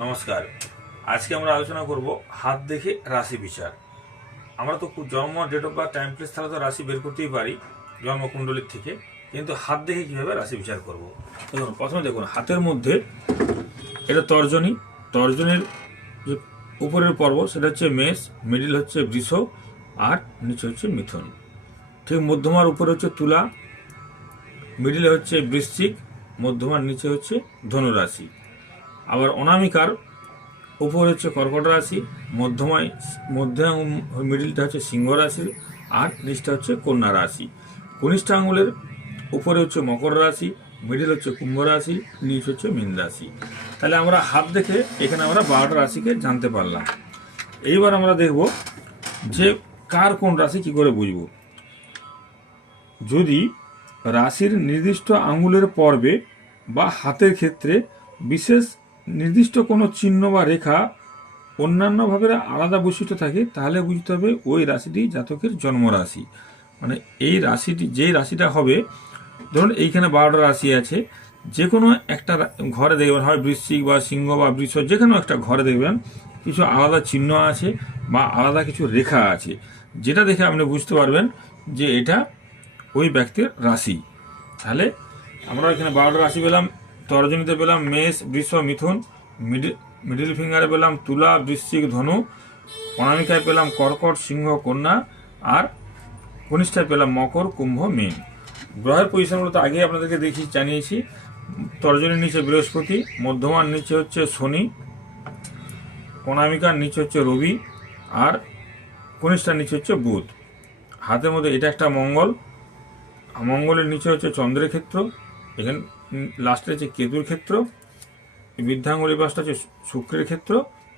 নমস্কার। আজকে আমরা আলোচনা করব হাত দেখে রাশি বিচার। আমরা তো জন্ম, date of birth, time place ছাড়া তো রাশি বের করতেই পারি জন্মকুণ্ডলীর থেকে, কিন্তু হাত দেখে কিভাবে রাশি বিচার করব। দেখুন, প্রথমে দেখুন হাতের মধ্যে এটা তর্জনী। তর্জনীর যে উপরের পর্ব সেটা হচ্ছে মেষ, মিডিল হচ্ছে বৃষ, আর নিচে হচ্ছে মিথুন। ঠিক মধ্যমার উপরে হচ্ছে তুলা, মিডিলে হচ্ছে বৃশ্চিক, মধ্যমার নিচে হচ্ছে ধনু রাশি। আবার অনামিকার উপর হচ্ছে কর্কট রাশি, মধ্যমায় মিডিলটা হচ্ছে সিংহ রাশি, আর নিচটা হচ্ছে কন্যা রাশি। কনিষ্ঠ আঙুলের উপরে হচ্ছে মকর রাশি, মিডিল হচ্ছে কুম্ভ রাশি, নিচ হচ্ছে মীন রাশি। তাহলে আমরা হাত দেখে এখানে আমরা 12টা রাশিকে জানতে পারলাম। এইবার আমরা দেখব যে কার কোন রাশি কি করে বুঝব। যদি রাশির নির্দিষ্ট আঙুলের পর্বে বা হাতের ক্ষেত্রে বিশেষ নির্দিষ্ট কোনো চিহ্ন বা রেখা অন্যান্যভাবে আলাদা বৈশিষ্ট্য থাকে, তাহলে বুঝতে হবে ওই রাশিটি জাতকের জন্মরাশি। মানে এই রাশিটি, যেই রাশিটা হবে, ধরুন এইখানে 12টা রাশি আছে, যে কোনো একটা ঘরে দেখবেন, হয় বৃশ্চিক বা সিংহ বা বৃষ, যে কোনো একটা ঘরে দেখবেন কিছু আলাদা চিহ্ন আছে বা আলাদা কিছু রেখা আছে, যেটা দেখে আপনি বুঝতে পারবেন যে এটা ওই ব্যক্তির রাশি। তাহলে আমরা এখানে 12টা রাশি পেলাম। তর্জনীতে পেলাম মেষ, বৃষ, মিথুন। মিডিল ফিঙ্গারে পেলাম তুলা, বৃশ্চিক, ধনু। অনামিকায় পেলাম কর্কট, সিংহ, কন্যা। আর কনিষ্ঠায় পেলাম মকর, কুম্ভ, মীন। গ্রহের পজিশনগুলো তো আগে আপনাদেরকে জানিয়েছি। তর্জনীর নিচে বৃহস্পতি, মধ্যমার নিচে হচ্ছে শনি, অনামিকার নিচে হচ্ছে রবি, আর কনিষ্ঠার নিচে হচ্ছে বুধ। হাতের মধ্যে এটা একটা মঙ্গল, মঙ্গলের নিচে হচ্ছে চন্দ্রের ক্ষেত্র, এখানে লাস্টে হচ্ছে কেতুর ক্ষেত্র, বৃদ্ধাঙ্গুলি পাশটা হচ্ছে শুক্রের ক্ষেত্র,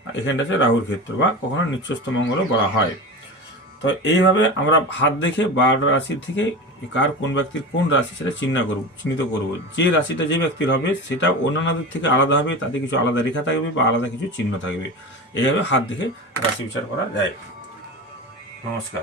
আর এখানটা হচ্ছে রাহুর ক্ষেত্র, বা কখনো নিঃস্বস্থ মঙ্গলও বলা হয়। তো এইভাবে আমরা হাত দেখে 12টা রাশির থেকে কার কোন ব্যক্তির কোন রাশি সেটা চিহ্নিত করব। যে রাশিটা যে ব্যক্তির হবে সেটা অন্যান্যদের থেকে আলাদা হবে, তাতে কিছু আলাদা রেখা থাকবে বা আলাদা কিছু চিহ্ন থাকবে। এইভাবে হাত দেখে রাশি বিচার করা যায়। নমস্কার।